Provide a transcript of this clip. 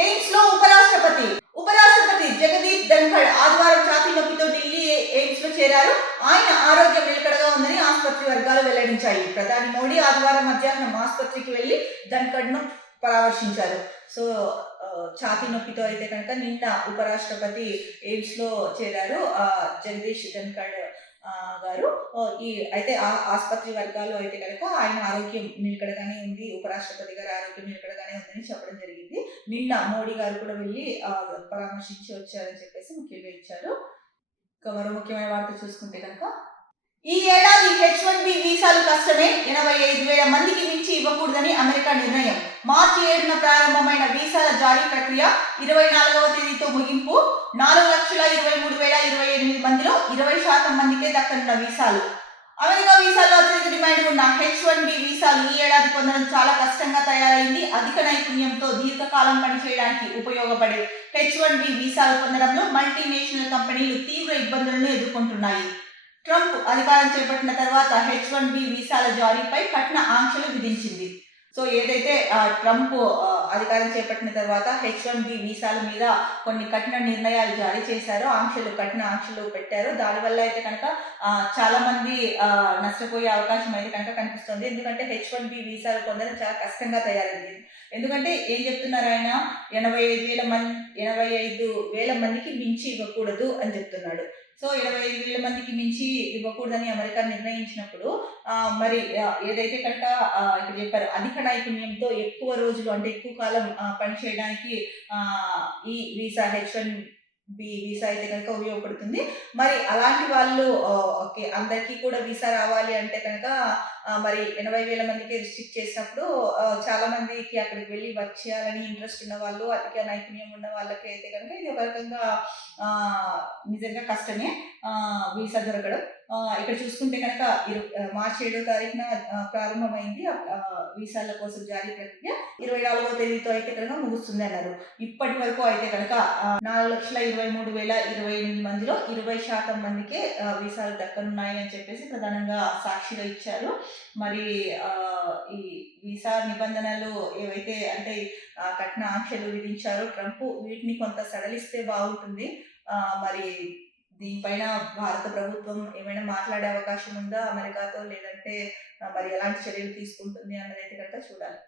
AIIMS లో ఉపరాష్ట్రపతి జగదీప్ ధన్ఖడ్ ఆదివారం ఛాతీ నొప్పితో ఢిల్లీ ఎయిమ్స్ లో చేరారు. ఆయన ఆరోగ్యం నిలకడగా ఉందని ఆసుపత్రి వర్గాలు వెల్లడించాయి. ప్రధాని మోడీ ఆదివారం మధ్యాహ్నం ఆసుపత్రికి వెళ్లి ధన్ఖడ్ ను పరామర్శించారు. సో ఛాతీ నొప్పితో అయితే కనుక నిన్న ఉపరాష్ట్రపతి ఎయిమ్స్ లో చేరారు జగదీష్ ధన్ఖడ్ గారు. ఈ అయితే ఆసుపత్రి వర్గాలు అయితే కనుక ఆయన ఆరోగ్యం నిలకడగానే ఉంది, ఉపరాష్ట్రపతి గారి ఆరోగ్యం నిలకడగానే ఉందని చెప్పడం జరిగింది. నిన్న మోడీ గారు కూడా వెళ్ళి పరామర్శించి వచ్చారని చెప్పేసి ముఖ్యంగా ఇచ్చారు. మరో ముఖ్యమైన వార్త చూసుకుంటే కనుక ఈ ఏడాది H1B వీసాలు కష్టమే, 85,000 మందికి మించి ఇవ్వకూడదని అమెరికా నిర్ణయం. మార్చి 7న ప్రారంభమైన వీసాల జారీ ప్రక్రియ 24వ తేదీతో ముగింపు. 4,23,028 మందిలో 20% మందికే దక్కనున్న వీసాలు. అమెరికా వీసాల్లో అత్యధిక డిమాండ్ ఉన్న H1B వీసాలు ఈ ఏడాది పొందడం చాలా కష్టంగా తయారైంది. అధిక నైపుణ్యంతో దీర్ఘకాలం పనిచేయడానికి ఉపయోగపడే H1B వీసాలు పొందడంలో మల్టీనేషనల్ కంపెనీలు తీవ్ర ఇబ్బందులను ఎదుర్కొంటున్నాయి. ట్రంప్ అధికారం చేపట్టిన తర్వాత H1B వీసాల జారీపై కఠిన ఆంక్షలు విధించింది. సో ఏదైతే ట్రంప్ అధికారం చేపట్టిన తర్వాత H1B వీసాల మీద కొన్ని కఠిన నిర్ణయాలు జారీ చేశారో, కఠిన ఆంక్షలు పెట్టారో, దానివల్ల అయితే కనుక చాలా మంది నష్టపోయే అవకాశం అయితే కనుక కనిపిస్తుంది. ఎందుకంటే H1B వీసాలు పొందడం చాలా కష్టంగా తయారైంది. ఎందుకంటే ఏం చెప్తున్నారు ఆయన, 85,000 మందికి మించి ఇవ్వకూడదు అని చెప్తున్నాడు. సో 85,000 మందికి మించి ఇవ్వకూడదని అమెరికా నిర్ణయించినప్పుడు మరి ఏదైతే కనుక ఇక్కడ చెప్పారు, అధిక నైపుణ్యంతో ఎక్కువ రోజులు అంటే ఎక్కువ కాలం పనిచేయడానికి ఈ వీసా H1B వీసా అయితే కనుక ఉపయోగపడుతుంది. మరి అలాంటి వాళ్ళు ఓకే అందరికీ కూడా వీసా రావాలి అంటే కనుక మరి 80,000 మందికి రిస్ట్రిక్ట్ చేసినప్పుడు చాలా మందికి అక్కడికి వెళ్ళి వర్క్ చేయాలని ఇంట్రెస్ట్ ఉన్న వాళ్ళు, అధిక నైపుణ్యం ఉన్న వాళ్ళకి అయితే కనుక ఇది ఒక రకంగా నిజంగా కష్టమే వీసా దొరకడం. ఇక్కడ చూసుకుంటే కనుక మార్చి 7వ తారీఖున ప్రారంభమైంది వీసాల కోసం జారీ ప్రక్రియ. 24వ తేదీతో అయితే కనుక ముగుస్తుంది అన్నారు. ఇప్పటి వరకు అయితే కనుక 4,23,028 మందిలో 20% మందికే వీసాలు దక్కనున్నాయి అని చెప్పేసి ప్రధానంగా సాక్షిగా ఇచ్చారు. మరి ఈ వీసా నిబంధనలు ఏవైతే అంటే కఠిన ఆంక్షలు విధించారో ట్రంప్, వీటిని కొంత సడలిస్తే బాగుంటుంది. మరి దీనిపైన భారత ప్రభుత్వం ఏమైనా మాట్లాడే అవకాశం ఉందా అమెరికాతో, లేదంటే మరి ఎలాంటి చర్యలు తీసుకుంటుంది అన్నది అయితే కనుక చూడాలి.